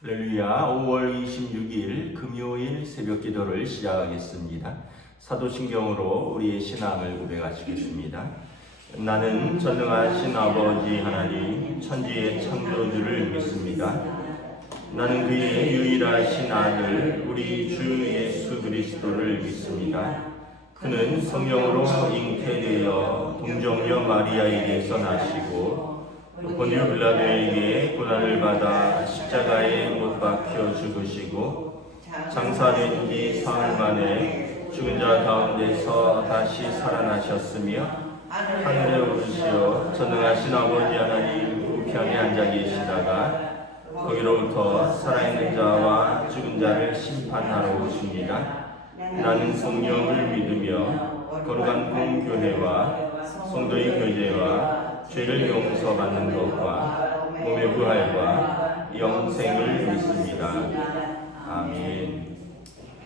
할렐루야. 5월 26일 금요일 새벽 기도를 시작하겠습니다. 사도신경으로 우리의 신앙을 고백하시겠습니다. 나는 전능하신 아버지 하나님 천지의 창조주를 믿습니다. 나는 그의 유일하신 아들 우리 주 예수 그리스도를 믿습니다. 그는 성령으로 잉태되어 동정녀 마리아에게서 나시고 본디오 빌라도에게 고난을 받아 십자가에 못 박혀 죽으시고 장사된 지 사흘 만에 죽은 자 가운데서 다시 살아나셨으며 하늘에 오르시어 전능하신 아버지 하나님 우편에 앉아 계시다가 거기로부터 살아있는 자와 죽은 자를 심판하러 오십니다. 나는 성령을 믿으며 거룩한 공교회와 성도의 교제와 죄를 용서받는 것과 몸의 부활과 영생을 믿습니다. 아멘.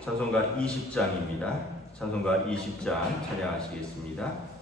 찬송가 20장입니다. 찬송가 20장 찬양하시겠습니다.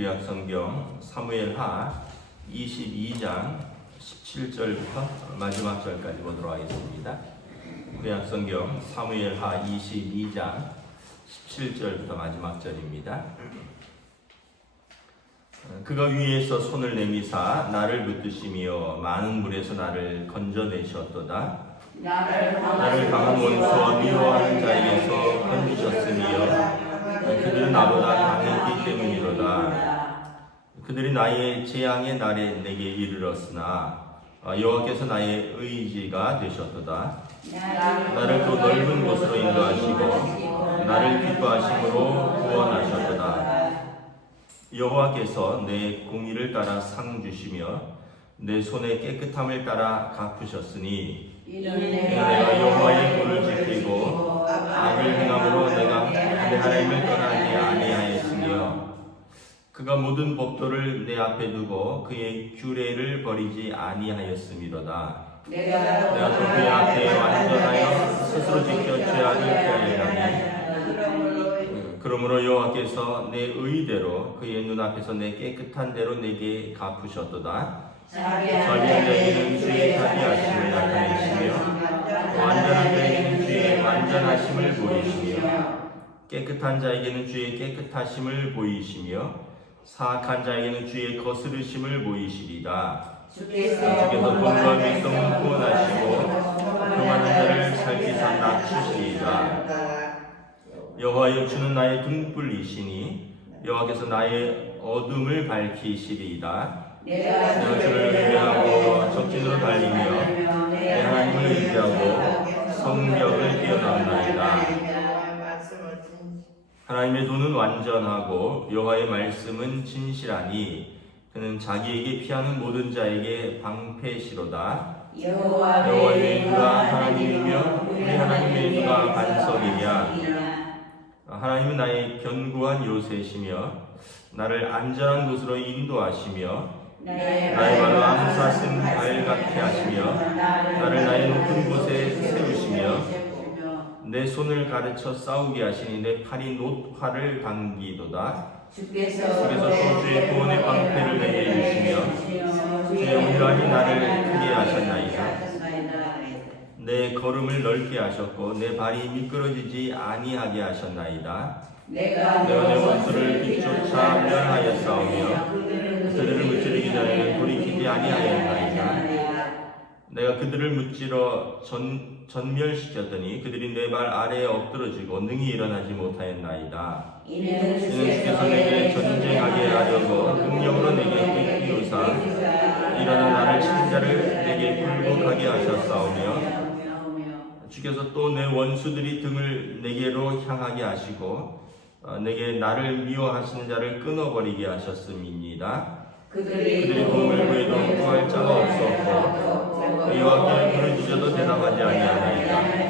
구약성경 사무엘하 22장 17절부터 마지막 절까지 보도록 하겠습니다. 구약성경 사무엘하 22장 17절부터 마지막 절입니다. 그가 위에서 손을 내미사 나를 붙드시며 많은 물에서 나를 건져내셨도다. 나를 강한 원수와 미워하는 자에게서 건지셨으며 그들은 나보다 강했기 때문이로다. 그들이 나의 재앙의 날에 내게 이르렀으나 여호와께서 나의 의지가 되셨도다. 나를 또 넓은 곳으로 인도하시고 나를 기뻐하심으로 구원하셨도다. 여호와께서 내 공의를 따라 상 주시며 내 손의 깨끗함을 따라 갚으셨으니 내가 여호와의 도를 지키고 악을 행함으로 내가 내 하나님을 떠나지 아니하였으며 그가 모든 법도를 내 앞에 두고 그의 규례를 버리지 아니하였음이로다. 내가 또 그의 앞에 완전하여 스스로 지켜 죄악을 피하리라니. 그러므로 여호와께서 내 의대로 그의 눈앞에서 내 깨끗한 대로 내게 갚으셨도다. 자비한 자에게는 주의 자비 깨끗한 자에게는 주의 깨끗하심을 보이시며 사악한 자에게는 주의 거스르심을 보이시리다. 주께서 돈과 윗성은 구원하시고 교만한 자를 살피사 낮추시리다. 여호와여, 주는 나의 등불이시니 여호와께서 나의 어둠을 밝히시리이다. 내가 주를 예배하고 적진으로 달리며 내 하나님을 의지하고 성벽을 뛰어나온나이다. 하나님의 도는 완전하고 여호와의 말씀은 진실하니 그는 자기에게 피하는 모든 자에게 방패시로다. 여호와의 누가 하나님이며 우리 하나님의 누가 반석이냐. 하나님은 나의 견고한 요새시며 나를 안전한 곳으로 인도하시며 나의 발로 암사 쓴 발 같게 하시며 나를 나의 높은 곳에 세우시며 내 손을 가르쳐 싸우게 하시니 내 팔이 놋활을 당기도다. 주께서 또 주의 구원의 방패를 내게 주시며 주의 온전히 나를 크게 하셨나이다. 내 걸음을 넓게 하셨고 내 발이 미끄러지지 아니하게 하셨나이다. 내가 내 원수를 뒤쫓아 멸하였사오며 그들을 무찌르기 전에는 돌이키지 아니하였나이다. 내가 그들을 무찌러 전멸시켰더니 그들이 내 발 아래에 엎드러지고 능히 일어나지 못하였나이다. 이는 주께서 내게 전쟁하게 하려고 능력으로 내게 끼우사 일어나 나를 치는 자를 내게 굴복하게 하셨사오며 주께서 또 내 원수들이 등을 내게로 향하게 하시고 내게 나를 미워하시는 자를 끊어버리게 하셨음이니이다. 그들이 도움을 구해도 구할 자가 없었고 여호와께 부르짖어도 대답하지 아니하나이다.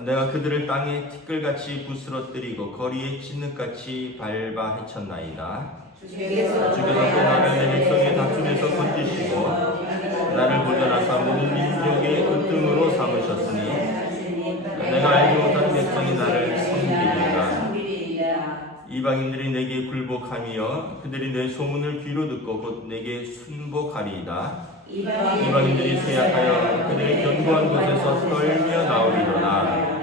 내가 그들을 땅에 티끌같이 부스러뜨리고 거리에 진흙같이 밟아 헤쳤나이다. 주께서 또 나를 내 백성의 다툼에서 건지시고 나를 보존하사 모든 민족의 으뜸으로 삼으셨으니 내가 알지 못한 백성이 나를 섬기리이다. 이방인들이 내게 굴복하며 그들이 내 소문을 귀로 듣고 곧 내게 순복하리이다. 이방인들이 쇠약하여 그들의 견고한 곳에서 떨며 나오리로다.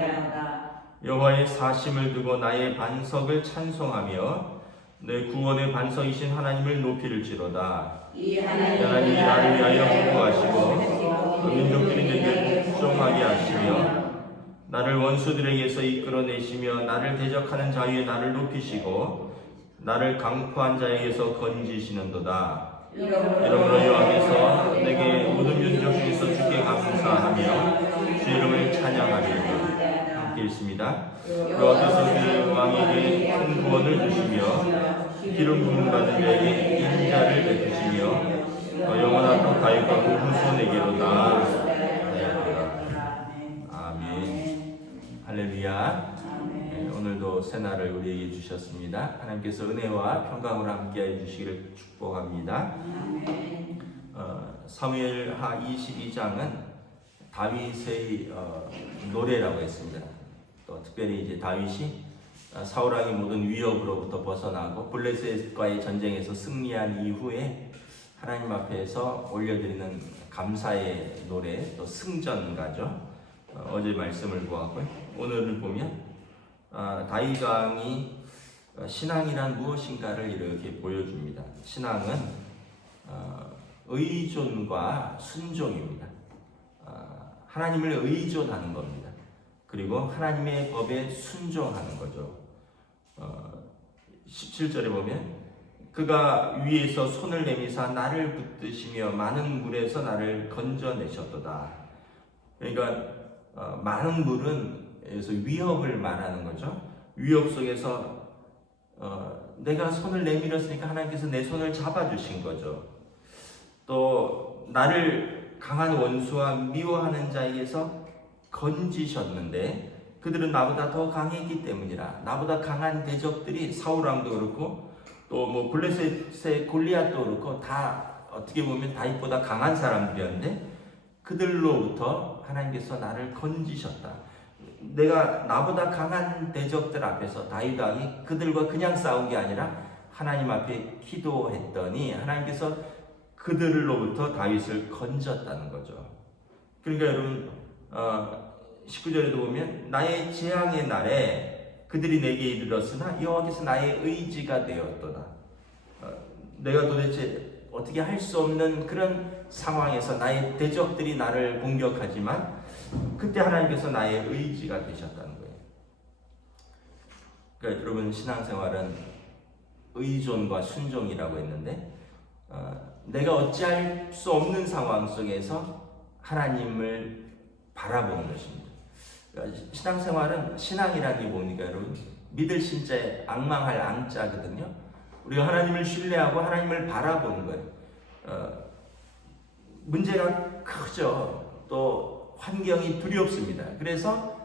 여호와의 사심을 두고 나의 반석을 찬송하며 내 구원의 반석이신 하나님을 높이를지로다. 하나님이 나를 위하여 공부하시고 민족들이 내게 복종하게 하시며 나를 원수들에게서 이끌어내시며 나를 대적하는 자위에 나를 높이시고 나를 강포한 자에게서 건지시는도다. 이러므로 여호와께서 내게 모든 민족 중에서 주께 감사하며 주 이름을 찬양하리이다. 함께 읽습니다. 여호와께서 그 왕에게 큰 구원을 주시며 기름 부음 받은 자에게 인자를 베푸시며 영원하고 다윗과 그 후손에게로다. 아멘. 할렐루야. 오늘도 새날을 우리에게 주셨습니다. 하나님께서 은혜와 평강으로 함께해 주시기를 축복합니다. 사무엘하 22장은 다윗의 노래라고 했습니다. 또 특별히 이제 다윗이 사울 왕의 모든 위협으로부터 벗어나고 블레셋과의 전쟁에서 승리한 이후에 하나님 앞에서 올려드리는 감사의 노래, 또 승전가죠. 어제 말씀을 보았고요. 오늘을 보면 다윗 왕이 신앙이란 무엇인가를 이렇게 보여줍니다. 신앙은 의존과 순종입니다. 하나님을 의존하는 겁니다. 그리고 하나님의 법에 순종하는 거죠. 17절에 보면 그가 위에서 손을 내미사 나를 붙드시며 많은 물에서 나를 건져내셨도다. 그러니까 많은 물은 그래서 위협을 말하는 거죠. 위협 속에서 내가 손을 내밀었으니까 하나님께서 내 손을 잡아주신 거죠. 또 나를 강한 원수와 미워하는 자에게서 건지셨는데 그들은 나보다 더 강했기 때문이라. 나보다 강한 대적들이 사울 왕도 그렇고 또 뭐 블레셋의 골리앗도 그렇고 다 어떻게 보면 다윗보다 강한 사람들이었는데 그들로부터 하나님께서 나를 건지셨다. 내가 나보다 강한 대적들 앞에서 다윗 왕이 그들과 그냥 싸운 게 아니라 하나님 앞에 기도했더니 하나님께서 그들로부터 다윗을 건졌다는 거죠. 그러니까 여러분 19절에도 보면 나의 재앙의 날에 그들이 내게 이르렀으나 여호와께서 나의 의지가 되었도다. 내가 도대체 어떻게 할 수 없는 그런 상황에서 나의 대적들이 나를 공격하지만 그때 하나님께서 나의 의지가 되셨다는 거예요. 그러니까 여러분, 신앙생활은 의존과 순종이라고 했는데 내가 어찌할 수 없는 상황 속에서 하나님을 바라보는 것입니다. 신앙생활은, 신앙이라는 게 뭡니까 여러분? 믿을 신자에 앙망할 앙자거든요. 우리가 하나님을 신뢰하고 하나님을 바라보는 거예요. 문제가 크죠. 또 환경이 두렵습니다. 그래서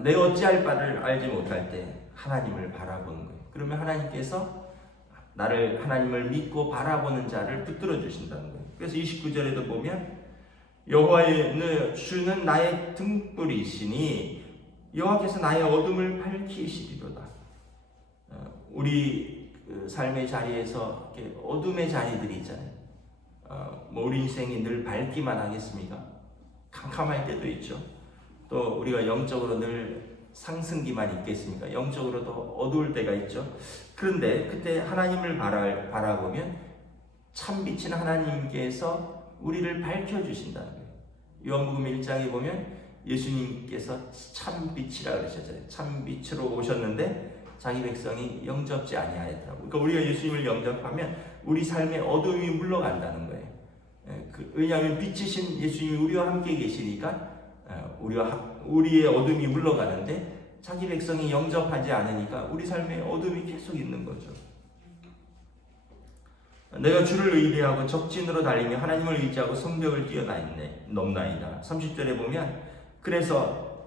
내가 어찌할 바를 알지 못할 때 하나님을 바라보는 거예요. 그러면 하나님께서 하나님을 믿고 바라보는 자를 붙들어 주신다는 거예요. 그래서 29절에도 보면 여호와의 주는 나의 등불이시니 여호와께서 나의 어둠을 밝히시리로다. 우리 삶의 자리에서 이렇게 어둠의 자리들이 있잖아요. 우리 인생이 늘 밝기만 하겠습니까? 캄캄할 때도 있죠. 또 우리가 영적으로 늘 상승기만 있겠습니까? 영적으로도 어두울 때가 있죠. 그런데 그때 하나님을 바라보면 참빛인 하나님께서 우리를 밝혀주신다는 거예요. 요한복음 1장에 보면 예수님께서 참빛이라 그러셨잖아요. 참빛으로 오셨는데 자기 백성이 영접지 아니하였더라고요. 그러니까 우리가 예수님을 영접하면 우리 삶의 어둠이 물러간다는 거예요. 왜냐하면 빛이신 예수님이 우리와 함께 계시니까 우리의 어둠이 물러가는데 자기 백성이 영접하지 않으니까 우리 삶에 어둠이 계속 있는 거죠. 내가 주를 의뢰하고 적진으로 달리며 하나님을 의지하고 성벽을 뛰어넘나이다. 30절에 보면 그래서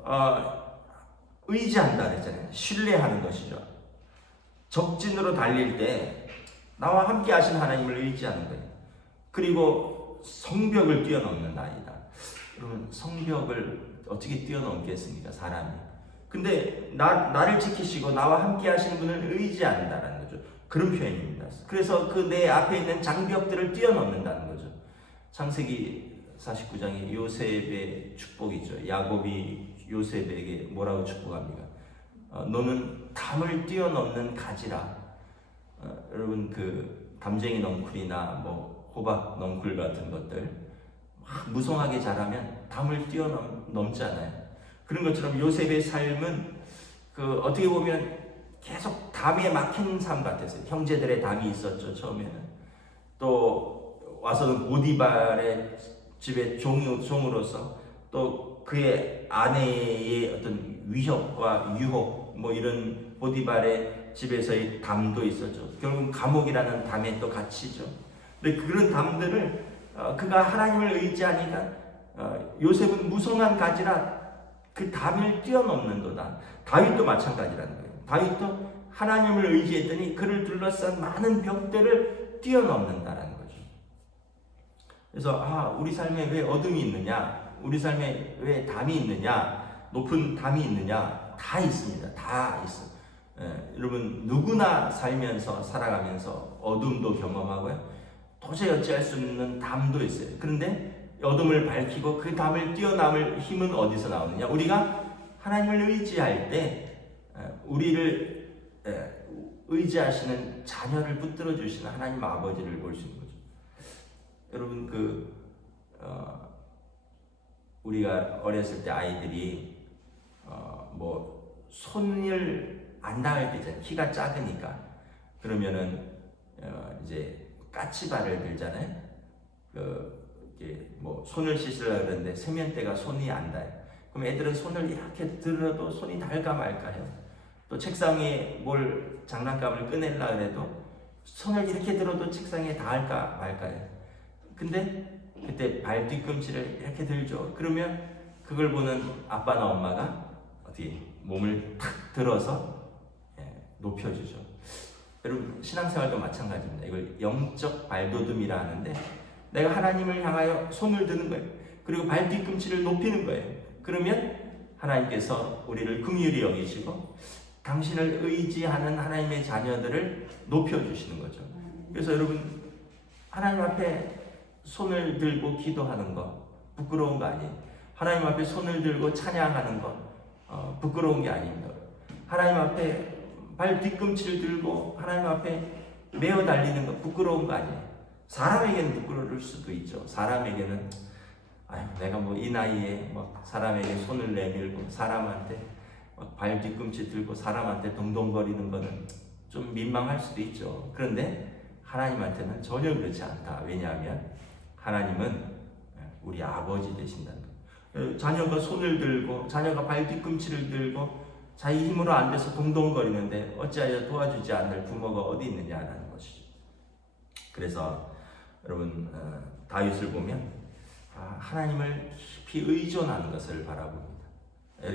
의지한다 그랬잖아요. 신뢰하는 것이죠. 적진으로 달릴 때 나와 함께 하신 하나님을 의지하는 거예요. 그리고 성벽을 뛰어넘는나이다. 여러분, 성벽을 어떻게 뛰어넘겠습니까? 사람이. 근데 나를 지키시고 나와 함께 하시는 분을 의지한다는 거죠. 그런 표현입니다. 그래서 그 내 앞에 있는 장벽들을 뛰어넘는다는 거죠. 창세기 49장에 요셉의 축복이죠. 야곱이 요셉에게 뭐라고 축복합니까? 너는 담을 뛰어넘는 가지라. 여러분, 그 담쟁이 넝쿨이나 호박 넝쿨 같은 것들 무성하게 자라면 담을 뛰어넘잖아요. 그런 것처럼 요셉의 삶은 어떻게 보면 계속 담에 막힌 삶 같았어요. 형제들의 담이 있었죠, 처음에는. 또 와서는 보디발의 집에 종으로서 또 그의 아내의 어떤 위협과 유혹, 이런 보디발의 집에서의 담도 있었죠. 결국 감옥이라는 담에 또 갇히죠. 근데 그런 담들을 그가 하나님을 의지하니까 요셉은 무성한 가지라 그 담을 뛰어넘는도다. 다윗도 마찬가지라는 거예요. 다윗도 하나님을 의지했더니 그를 둘러싼 많은 벽들을 뛰어넘는다라는 거죠. 그래서 우리 삶에 왜 어둠이 있느냐, 우리 삶에 왜 담이 있느냐, 높은 담이 있느냐, 다 있습니다. 다 있어요. 여러분, 누구나 살아가면서 어둠도 경험하고요. 도저히 어찌할 수 없는 담도 있어요. 그런데 어둠을 밝히고 그 담을 뛰어넘을 힘은 어디서 나오느냐? 우리가 하나님을 의지할 때 우리를 의지하시는 자녀를 붙들어 주시는 하나님 아버지를 볼 수 있는 거죠. 여러분, 우리가 어렸을 때 아이들이 손을 안 닿을 때잖아요. 키가 작으니까. 그러면은 이제 까치발을 들잖아요. 손을 씻으려고 그러는데 세면대가 손이 안 닿아요. 그럼 애들은 손을 이렇게 들어도 손이 닿을까 말까요? 또 책상 위에 장난감을 꺼내려고 해도 손을 이렇게 들어도 책상에 닿을까 말까요? 근데 그때 발 뒤꿈치를 이렇게 들죠. 그러면 그걸 보는 아빠나 엄마가 어떻게 몸을 탁 들어서 높여주죠. 여러분, 신앙생활도 마찬가지입니다. 이걸 영적 발돋움이라 하는데 내가 하나님을 향하여 손을 드는 거예요. 그리고 발 뒤꿈치를 높이는 거예요. 그러면 하나님께서 우리를 긍휼히 여기시고 당신을 의지하는 하나님의 자녀들을 높여주시는 거죠. 그래서 여러분, 하나님 앞에 손을 들고 기도하는 거 부끄러운 거 아니에요. 하나님 앞에 손을 들고 찬양하는 거 부끄러운 게 아닙니다. 하나님 앞에 발 뒤꿈치를 들고 하나님 앞에 메어 달리는 거 부끄러운 거 아니에요. 사람에게는 부끄러울 수도 있죠. 사람에게는 내가 뭐 이 나이에 막 사람에게 손을 내밀고 사람한테 막 발 뒤꿈치 들고 사람한테 동동거리는 거는 좀 민망할 수도 있죠. 그런데 하나님한테는 전혀 그렇지 않다. 왜냐하면 하나님은 우리 아버지 되신다는 거예요. 자녀가 손을 들고 자녀가 발 뒤꿈치를 들고 자기 힘으로 안 돼서 동동거리는데 어찌하여 도와주지 않을 부모가 어디 있느냐라는 것이죠. 그래서 여러분 다윗을 보면 하나님을 깊이 의존하는 것을 바라봅니다.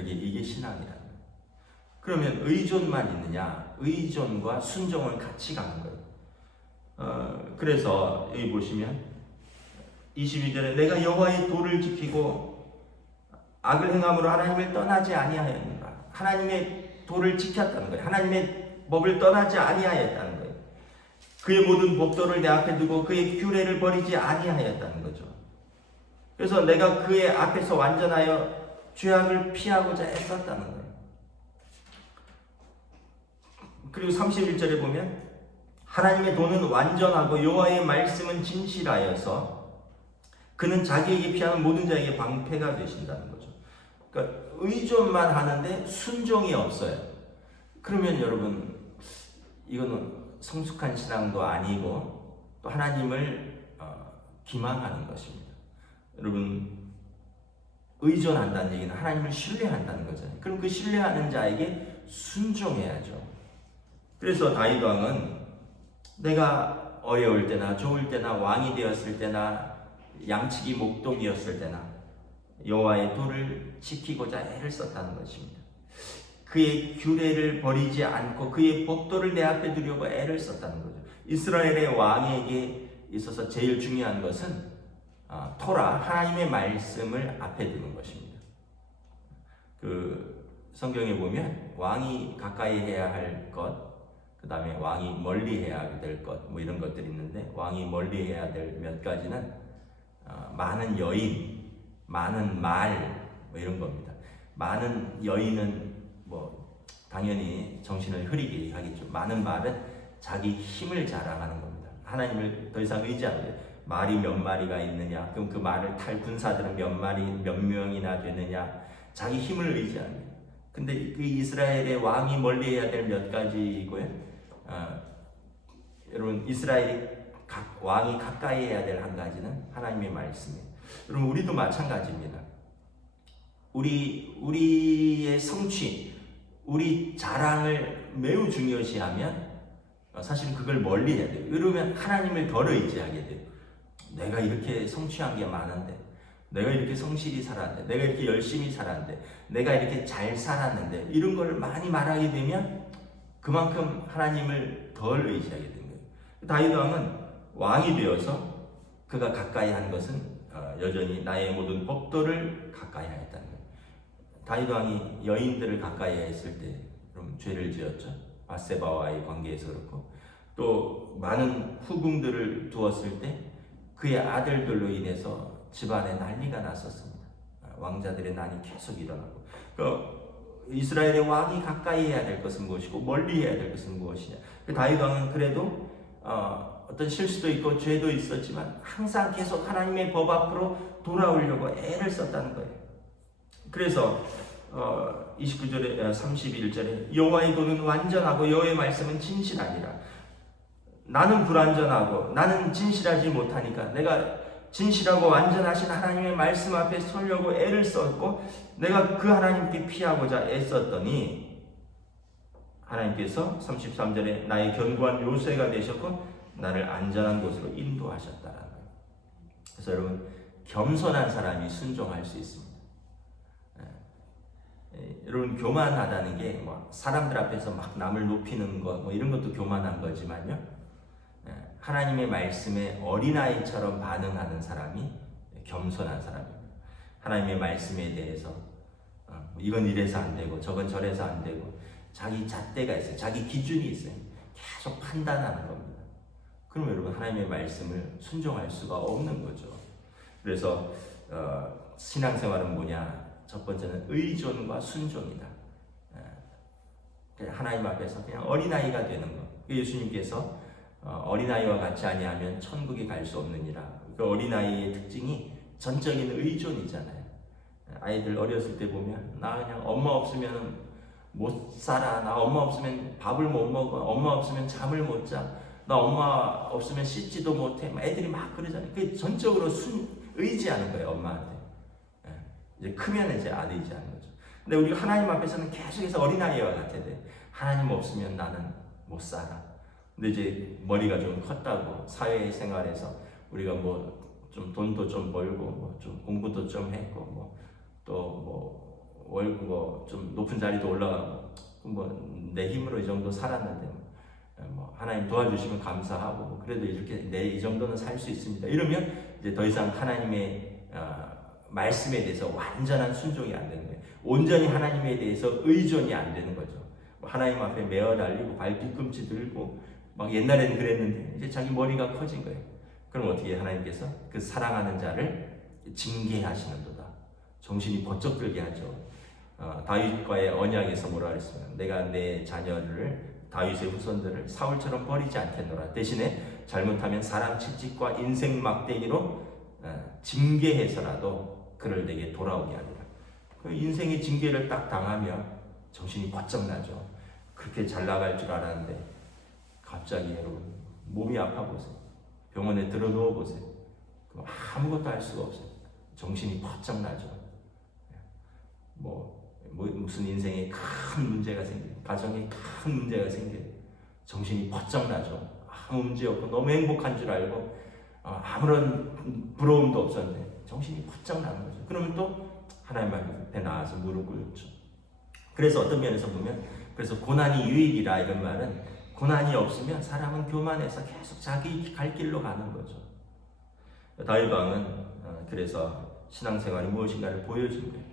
이게 신앙이라는 거예요. 그러면 의존만 있느냐? 의존과 순종은 같이 가는 거예요. 그래서 여기 보시면 22절에 내가 여호와의 도를 지키고 악을 행함으로 하나님을 떠나지 아니하였는가. 하나님의 도를 지켰다는 거예요. 하나님의 법을 떠나지 아니하였다는 거예요. 그의 모든 법도를 내 앞에 두고 그의 규례를 버리지 아니하였다는 거죠. 그래서 내가 그의 앞에서 완전하여 죄악을 피하고자 애썼다는 거예요. 그리고 31절에 보면 하나님의 도는 완전하고 여호와의 말씀은 진실하여서 그는 자기에게 피하는 모든 자에게 방패가 되신다는 거죠. 그러니까 의존만 하는데 순종이 없어요. 그러면 여러분 이거는 성숙한 신앙도 아니고 또 하나님을 기망하는 것입니다. 여러분 의존한다는 얘기는 하나님을 신뢰한다는 거잖아요. 그럼 그 신뢰하는 자에게 순종해야죠. 그래서 다윗 왕은 내가 어려울 때나 좋을 때나 왕이 되었을 때나 양치기 목독이었을 때나 여호와의 도를 지키고자 애를 썼다는 것입니다. 그의 규례를 버리지 않고 그의 법도를 내 앞에 두려고 애를 썼다는 거죠. 이스라엘의 왕에게 있어서 제일 중요한 것은 토라 하나님의 말씀을 앞에 두는 것입니다. 그 성경에 보면 왕이 가까이 해야 할 것, 그 다음에 왕이 멀리 해야 될 것, 뭐 이런 것들이 있는데 왕이 멀리 해야 될 몇 가지는 많은 여인, 많은 말, 뭐 이런 겁니다. 많은 여인은 뭐 당연히 정신을 흐리게 하겠죠. 많은 말은 자기 힘을 자랑하는 겁니다. 하나님을 더 이상 의지하는 거예요. 말이 몇 마리가 있느냐, 그럼 그 말을 탈 군사들은 몇 명이나 되느냐, 자기 힘을 의지하는 거예요. 근데 그 이스라엘의 왕이 멀리 해야 될 몇 가지이고요. 여러분 이스라엘이 왕이 가까이 해야 될 한 가지는 하나님의 말씀이에요. 여러분 우리도 마찬가지입니다. 우리의 성취, 우리 자랑을 매우 중요시하면 사실 그걸 멀리 해야 돼요. 이러면 하나님을 덜 의지하게 돼요. 내가 이렇게 성취한 게 많은데, 내가 이렇게 성실히 살았는데, 내가 이렇게 열심히 살았는데, 내가 이렇게 잘 살았는데, 이런 걸 많이 말하게 되면 그만큼 하나님을 덜 의지하게 된 거예요. 다윗 왕은 왕이 되어서 그가 가까이 한 것은 여전히 나의 모든 법도를 가까이 하였다는 거예요. 다윗 왕이 여인들을 가까이 했을 때 그럼 죄를 지었죠. 바세바와의 관계에서 그렇고 또 많은 후궁들을 두었을 때 그의 아들들로 인해서 집안에 난리가 났었습니다. 왕자들의 난이 계속 일어나고 이스라엘의 왕이 가까이 해야 될 것은 무엇이고 멀리 해야 될 것은 무엇이냐. 다윗 왕은 그래도 어떤 실수도 있고 죄도 있었지만 항상 계속 하나님의 법 앞으로 돌아오려고 애를 썼다는 거예요. 그래서 29절에 31절에 여호와의 도는 완전하고 여호와의 말씀은 진실하니라. 나는 불완전하고 나는 진실하지 못하니까 내가 진실하고 완전하신 하나님의 말씀 앞에 서려고 애를 썼고 내가 그 하나님께 피하고자 애썼더니 하나님께서 33절에 나의 견고한 요새가 되셨고 나를 안전한 곳으로 인도하셨다라는 거예요. 그래서 여러분 겸손한 사람이 순종할 수 있습니다. 여러분 교만하다는 게 뭐 사람들 앞에서 막 남을 높이는 것 뭐 이런 것도 교만한 거지만요. 하나님의 말씀에 어린아이처럼 반응하는 사람이 겸손한 사람입니다. 하나님의 말씀에 대해서 이건 이래서 안 되고 저건 저래서 안 되고 자기 잣대가 있어요. 자기 기준이 있어요. 계속 판단하는 겁니다. 그럼 여러분 하나님의 말씀을 순종할 수가 없는 거죠. 그래서 신앙생활은 뭐냐? 첫 번째는 의존과 순종이다. 하나님 앞에서 그냥 어린아이가 되는 것. 예수님께서 어린아이와 같이 아니하면 천국에 갈 수 없느니라. 그 어린아이의 특징이 전적인 의존이잖아요. 아이들 어렸을 때 보면 나 그냥 엄마 없으면 못 살아. 나 엄마 없으면 밥을 못 먹어. 엄마 없으면 잠을 못 자. 나 엄마 없으면 씻지도 못해. 애들이 막 그러잖아요. 그게 전적으로 의지하는 거예요, 엄마한테. 이제 크면 이제 안 의지하는 거죠. 근데 우리가 하나님 앞에서는 계속해서 어린아이와 같아야 돼. 하나님 없으면 나는 못 살아. 근데 이제 머리가 좀 컸다고 사회생활에서 우리가 뭐 좀 돈도 좀 벌고 뭐 좀 공부도 좀 했고 뭐 또 뭐 월급 뭐 좀 높은 자리도 올라가고 뭐 내 힘으로 이 정도 살았는데 뭐 하나님 도와주시면 감사하고 뭐 그래도 이렇게 내 이 정도는 살 수 있습니다. 이러면 이제 더 이상 하나님의 말씀에 대해서 완전한 순종이 안 되는 거예요. 온전히 하나님에 대해서 의존이 안 되는 거죠. 하나님 앞에 매어 달리고 발 뒤꿈치 들고 막 옛날에는 그랬는데 이제 자기 머리가 커진 거예요. 그럼 어떻게 하나님께서 그 사랑하는 자를 징계하시는도다. 정신이 번쩍 들게 하죠. 다윗과의 언약에서 뭐라 그랬으면 내가 내 자녀를 다윗의 후손들을 사울처럼 버리지 않겠노라. 대신에 잘못하면 사람 채찍과 인생 막대기로 징계해서라도 그를 내게 돌아오게 하리라. 그 인생의 징계를 딱 당하면 정신이 번쩍 나죠. 그렇게 잘 나갈 줄 알았는데 갑자기 여러분 몸이 아파 보세요. 병원에 들어 누워 보세요. 아무것도 할 수가 없어요. 정신이 번쩍 나죠. 무슨 인생에 큰 문제가 생겨요. 가정에 큰 문제가 생겨요. 정신이 번쩍 나죠. 아무 문제 없고 너무 행복한 줄 알고 아무런 부러움도 없었는데 정신이 번쩍 나는 거죠. 그러면 또 하나님 앞에 나와서 무릎 꿇죠. 그래서 어떤 면에서 보면 그래서 고난이 유익이라 이런 말은 고난이 없으면 사람은 교만해서 계속 자기 갈 길로 가는 거죠. 다윗 왕은 그래서 신앙생활이 무엇인가를 보여준 거예요.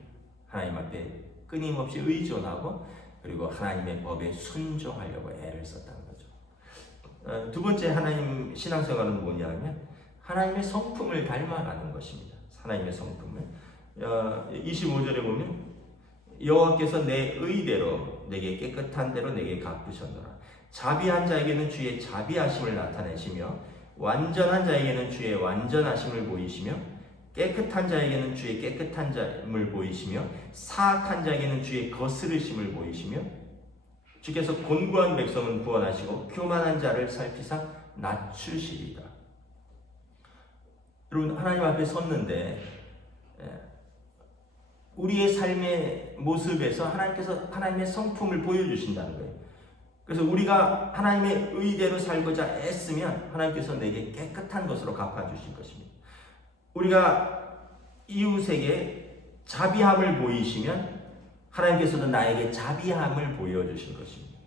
하나님 앞에 끊임없이 의존하고 그리고 하나님의 법에 순종하려고 애를 썼다는 거죠. 두 번째 하나님 신앙생활은 뭐냐면 하나님의 성품을 닮아가는 것입니다. 하나님의 성품을 25절에 보면 여호와께서 내 의대로 내게 깨끗한 대로 내게 갚으셨노라. 자비한 자에게는 주의 자비하심을 나타내시며 완전한 자에게는 주의 완전하심을 보이시며 깨끗한 자에게는 주의 깨끗한 자임을 보이시며 사악한 자에게는 주의 거스르심을 보이시며 주께서 곤고한 백성은 구원하시고 교만한 자를 살피사 낮추시리다. 여러분 하나님 앞에 섰는데 우리의 삶의 모습에서 하나님께서 하나님의 성품을 보여주신다는 거예요. 그래서 우리가 하나님의 의대로 살고자 애쓰면 하나님께서 내게 깨끗한 것으로 갚아주실 것입니다. 우리가 이웃에게 자비함을 보이시면 하나님께서도 나에게 자비함을 보여주실 것입니다.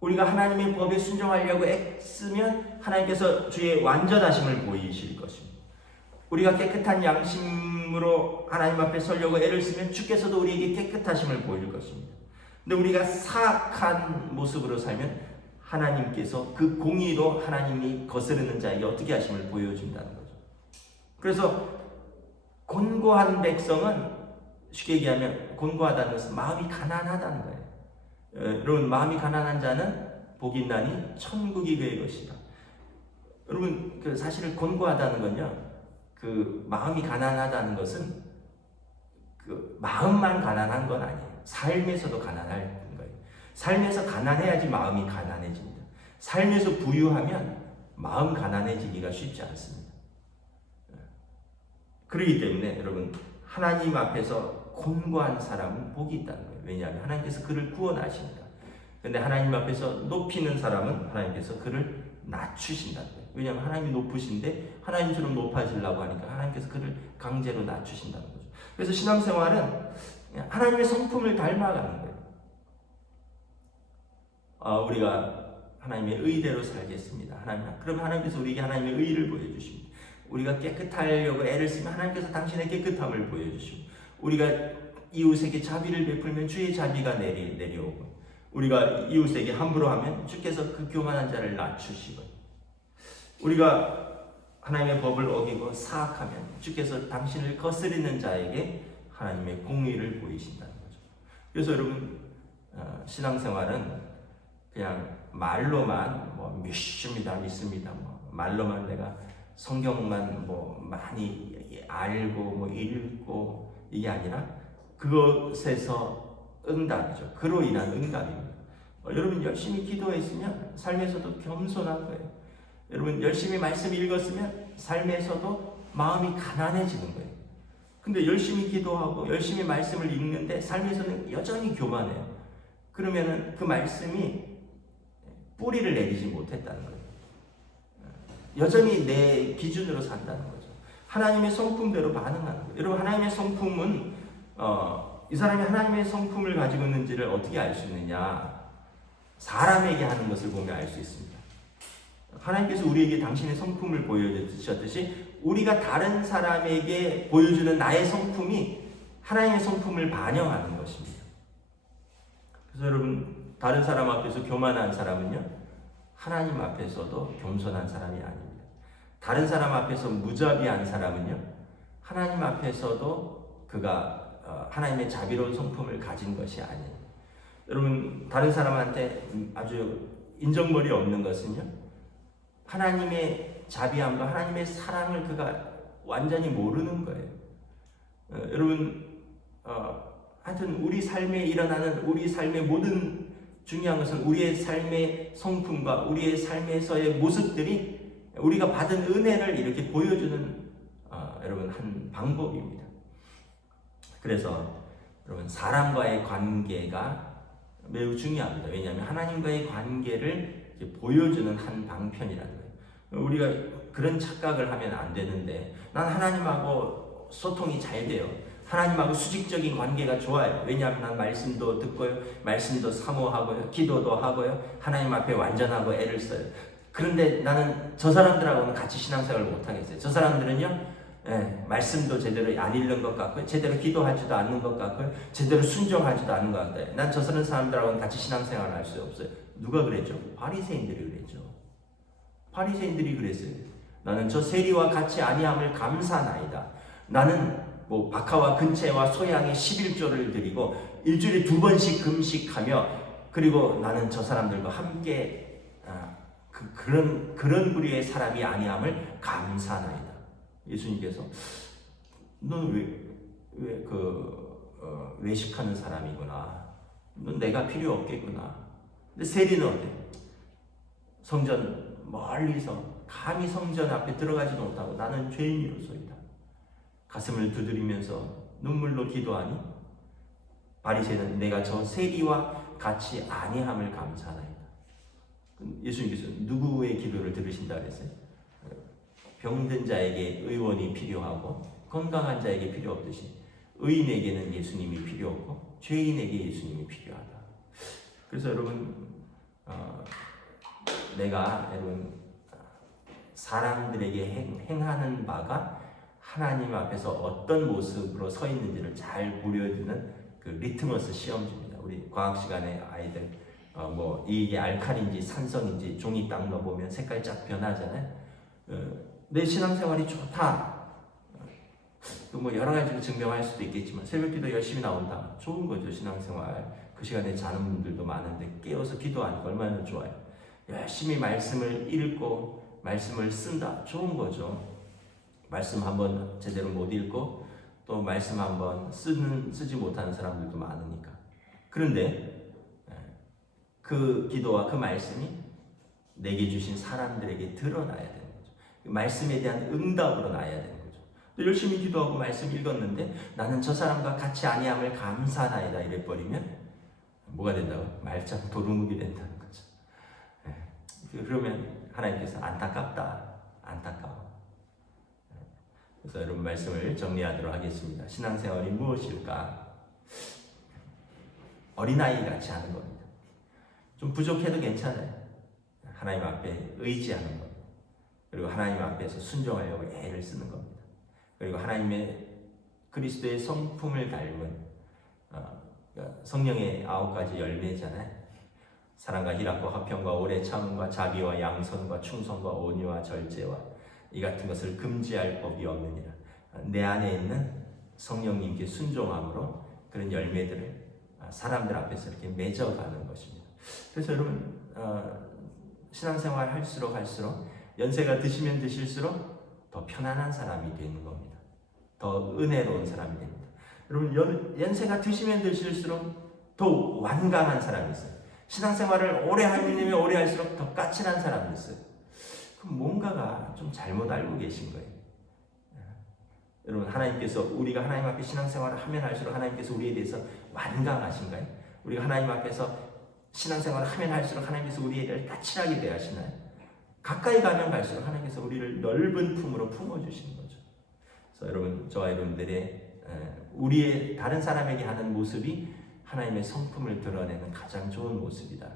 우리가 하나님의 법에 순종하려고 애쓰면 하나님께서 주의 완전하심을 보이실 것입니다. 우리가 깨끗한 양심으로 하나님 앞에 서려고 애를 쓰면 주께서도 우리에게 깨끗하심을 보일 것입니다. 근데 우리가 사악한 모습으로 살면 하나님께서 그 공의로 하나님이 거스르는 자에게 어떻게 하심을 보여준다는 거죠. 그래서 곤고한 백성은 쉽게 얘기하면 곤고하다는 것은 마음이 가난하다는 거예요. 여러분 마음이 가난한 자는 복이 있나니 천국이 그의 것이다. 여러분 사실 곤고하다는 건요. 마음이 가난하다는 것은 마음만 가난한 건 아니에요. 삶에서도 가난할 거예요. 삶에서 가난해야지 마음이 가난해집니다. 삶에서 부유하면 마음 가난해지기가 쉽지 않습니다. 그렇기 때문에 여러분 하나님 앞에서 곤고한 사람은 복이 있다는 거예요. 왜냐하면 하나님께서 그를 구원하십니다. 그런데 하나님 앞에서 높이는 사람은 하나님께서 그를 낮추신다는 거예요. 왜냐하면 하나님이 높으신데 하나님처럼 높아지려고 하니까 하나님께서 그를 강제로 낮추신다는 거죠. 그래서 신앙생활은 하나님의 성품을 닮아가는 거예요. 우리가 하나님의 의대로 살겠습니다. 그럼 하나님께서 우리에게 하나님의 의를 보여주십니다. 우리가 깨끗하려고 애를 쓰면 하나님께서 당신의 깨끗함을 보여주시고 우리가 이웃에게 자비를 베풀면 주의 자비가 내려오고 우리가 이웃에게 함부로 하면 주께서 그 교만한 자를 낮추시고 우리가 하나님의 법을 어기고 사악하면 주께서 당신을 거스르는 자에게 하나님의 공의를 보이신다는 거죠. 그래서 여러분 신앙생활은 그냥 말로만 뭐 믿습니다, 뭐 말로만 내가 성경만 뭐 많이 알고 뭐 읽고 이게 아니라 그것에서 응답이죠. 그로 인한 응답입니다. 여러분 열심히 기도했으면 삶에서도 겸손한 거예요. 여러분 열심히 말씀 읽었으면 삶에서도 마음이 가난해지는 거예요. 근데 열심히 기도하고 열심히 말씀을 읽는데 삶에서는 여전히 교만해요. 그러면은 그 말씀이 뿌리를 내리지 못했다는 거예요. 여전히 내 기준으로 산다는 거죠. 하나님의 성품대로 반응하는 거예요. 여러분 하나님의 성품은 이 사람이 하나님의 성품을 가지고 있는지를 어떻게 알 수 있느냐? 사람에게 하는 것을 보면 알 수 있습니다. 하나님께서 우리에게 당신의 성품을 보여주셨듯이 우리가 다른 사람에게 보여주는 나의 성품이 하나님의 성품을 반영하는 것입니다. 그래서 여러분 다른 사람 앞에서 교만한 사람은요 하나님 앞에서도 겸손한 사람이 아닙니다. 다른 사람 앞에서 무자비한 사람은요 하나님 앞에서도 그가 하나님의 자비로운 성품을 가진 것이 아니에요. 여러분 다른 사람한테 아주 인정머리 없는 것은요 하나님의 자비함과 하나님의 사랑을 그가 완전히 모르는 거예요. 여러분 하여튼 우리 삶에 일어나는 우리 삶의 모든 중요한 것은 우리의 삶의 성품과 우리의 삶에서의 모습들이 우리가 받은 은혜를 이렇게 보여주는 여러분 한 방법입니다. 그래서 여러분 사람과의 관계가 매우 중요합니다. 왜냐하면 하나님과의 관계를 보여주는 한 방편이라는 거예요. 우리가 그런 착각을 하면 안 되는데 난 하나님하고 소통이 잘 돼요. 하나님하고 수직적인 관계가 좋아요. 왜냐하면 난 말씀도 듣고요. 말씀도 사모하고요. 기도도 하고요. 하나님 앞에 완전하고 애를 써요. 그런데 나는 저 사람들하고는 같이 신앙생활을 못하겠어요. 저 사람들은요. 말씀도 제대로 안 읽는 것 같고요. 제대로 기도하지도 않는 것 같고요. 제대로 순종하지도 않는 것 같아요. 난 저 사람들하고는 같이 신앙생활을 할 수 없어요. 누가 그랬죠? 바리새인들이 그랬죠. 바리새인들이 그랬어요. 나는 저 세리와 같이 아니함을 감사나이다. 나는 뭐 박하와 근채와 소양의 11조를 드리고 일주일에 2번씩 금식하며 그리고 나는 저 사람들과 함께 그런 부류의 사람이 아니함을 감사나이다. 예수님께서 너는 왜 외식하는 사람이구나. 넌 내가 필요 없겠구나. 근데 세리는 어때? 성전 멀리서 감히 성전 앞에 들어가지도 못하고 나는 죄인이로소이다. 가슴을 두드리면서 눈물로 기도하니 바리새인은 내가 저 세리와 같이 아니함을 감사하나이다. 예수님께서 누구의 기도를 들으신다 그랬어요? 병든 자에게 의원이 필요하고 건강한 자에게 필요 없듯이 의인에게는 예수님이 필요 없고 죄인에게 예수님이 필요하다. 그래서 여러분 내가 여러분 사람들에게 행하는 바가 하나님 앞에서 어떤 모습으로 서 있는지를 잘 보여주는 그 리트머스 시험지입니다. 우리 과학 시간에 아이들 뭐 이게 알칼인지 산성인지 종이 딱 넣어보면 색깔이 쫙 변하잖아요. 내 신앙생활이 좋다. 뭐 여러 가지로 증명할 수도 있겠지만 새벽기도 열심히 나온다. 좋은 거죠 신앙생활. 그 시간에 자는 분들도 많은데 깨어서 기도하는 거 얼마나 좋아요. 열심히 말씀을 읽고 말씀을 쓴다. 좋은 거죠. 말씀 한번 제대로 못 읽고 또 말씀 한번 쓰지 못하는 사람들도 많으니까. 그런데 그 기도와 그 말씀이 내게 주신 사람들에게 드러나야 되는 거죠. 그 말씀에 대한 응답으로 나야 되는 거죠. 또 열심히 기도하고 말씀 읽었는데 나는 저 사람과 같이 아니함을 감사하나이다 이래버리면 뭐가 된다고? 말짱 도루묵이 된다는 거죠. 그러면 하나님께서 안타깝다. 안타까워. 그래서 여러분 말씀을 정리하도록 하겠습니다. 신앙생활이 무엇일까? 어린아이 같이 하는 겁니다. 좀 부족해도 괜찮아요. 하나님 앞에 의지하는 것. 그리고 하나님 앞에서 순종하려고 애를 쓰는 겁니다. 그리고 하나님의 그리스도의 성품을 닮은 성령의 9가지 열매잖아요. 사랑과 희락과 화평과 오래 참음과 자비와 양선과 충성과 온유와 절제와 이 같은 것을 금지할 법이 없느니라. 내 안에 있는 성령님께 순종함으로 그런 열매들을 사람들 앞에서 이렇게 맺어가는 것입니다. 그래서 여러분 신앙생활 할수록 연세가 드시면 드실수록 더 편안한 사람이 되는 겁니다. 더 은혜로운 사람이 됩니다. 여러분 연세가 드시면 드실수록 더 완강한 사람이 있어요. 신앙생활을 오래 하면 오래 할수록 더 까칠한 사람이 있어요. 그럼 뭔가가 좀 잘못 알고 계신 거예요. 여러분 하나님께서 우리가 하나님 앞에 신앙생활을 하면 할수록 하나님께서 우리에 대해서 완강하신가요? 우리가 하나님 앞에서 신앙생활을 하면 할수록 하나님께서 우리를 까칠하게 대하시나요? 가까이 가면 갈수록 하나님께서 우리를 넓은 품으로 품어주시는 거죠. 그래서 여러분 저와 여러분들의 우리의 다른 사람에게 하는 모습이 하나님의 성품을 드러내는 가장 좋은 모습이다.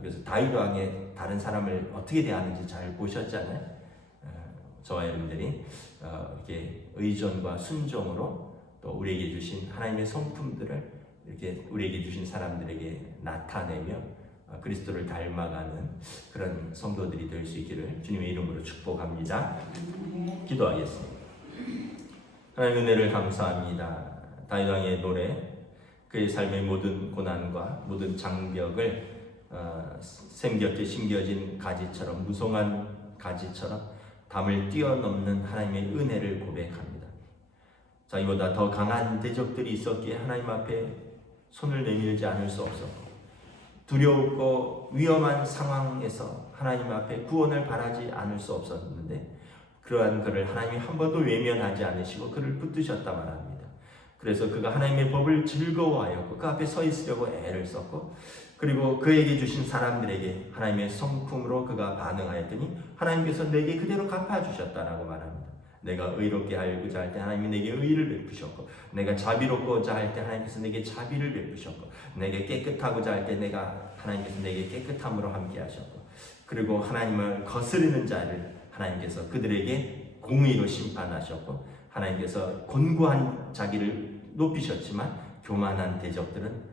그래서 다윗 왕의 다른 사람을 어떻게 대하는지 잘 보셨잖아요. 저와 여러분들이 이렇게 의존과 순종으로 또 우리에게 주신 하나님의 성품들을 이렇게 우리에게 주신 사람들에게 나타내며 그리스도를 닮아가는 그런 성도들이 될 수 있기를 주님의 이름으로 축복합니다. 기도하겠습니다. 하나님 은혜를 감사합니다. 다윗 왕의 노래, 그의 삶의 모든 고난과 모든 장벽을 샘 곁에 심겨진 가지처럼, 무성한 가지처럼 담을 뛰어넘는 하나님의 은혜를 고백합니다. 자기보다 더 강한 대적들이 있었기에 하나님 앞에 손을 내밀지 않을 수 없었고, 두렵고 위험한 상황에서 하나님 앞에 구원을 바라지 않을 수 없었는데, 그러한 그를 하나님이 한 번도 외면하지 않으시고 그를 붙드셨다 말합니다. 그래서 그가 하나님의 법을 즐거워하였고 그 앞에 서 있으려고 애를 썼고, 그리고 그에게 주신 사람들에게 하나님의 성품으로 그가 반응하였더니 하나님께서 내게 그대로 갚아주셨다라고 말합니다. 내가 의롭게 하고자 할 때 하나님이 내게 의를 베푸셨고, 내가 자비롭고자 할 때 하나님께서 내게 자비를 베푸셨고, 내게 깨끗하고자 할 때 하나님께서 내게 깨끗함으로 함께 하셨고, 그리고 하나님을 거스르는 자를 하나님께서 그들에게 공의로 심판하셨고, 하나님께서 곤고한 자기를 높이셨지만 교만한 대적들은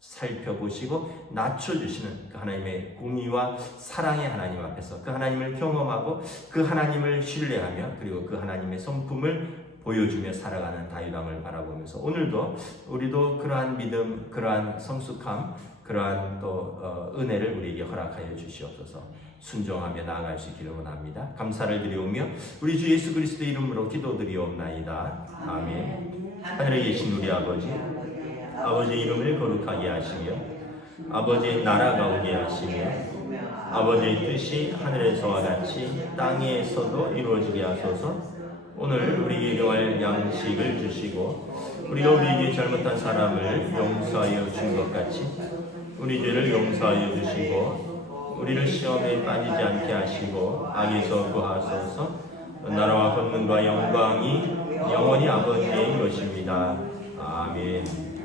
살펴보시고 낮춰주시는 그 하나님의 공의와 사랑의 하나님 앞에서 그 하나님을 경험하고 그 하나님을 신뢰하며 그리고 그 하나님의 성품을 보여주며 살아가는 다윗 왕을 바라보면서 오늘도 우리도 그러한 믿음, 그러한 성숙함, 그러한 또 은혜를 우리에게 허락하여 주시옵소서. 순종하며 나아갈 수 있기를 원합니다. 감사를 드리오며 우리 주 예수 그리스도 이름으로 기도드리옵나이다. 아멘. 하늘에 계신 우리 아버지의 이름을 거룩하게 하시며 아버지의 나라가 오게 하시며 아버지의 뜻이 하늘에서와 같이 땅에서도 이루어지게 하소서. 오늘 우리에게 일용할 양식을 주시고 우리가 우리에게 잘못한 사람을 용서하여 준 것 같이 우리 죄를 용서하여 주시고 우리를 시험에 빠지지 않게 하시고 악에서 구하소서. 나라와 권능과 영광이 영원히 아버지의 것입니다. 아멘.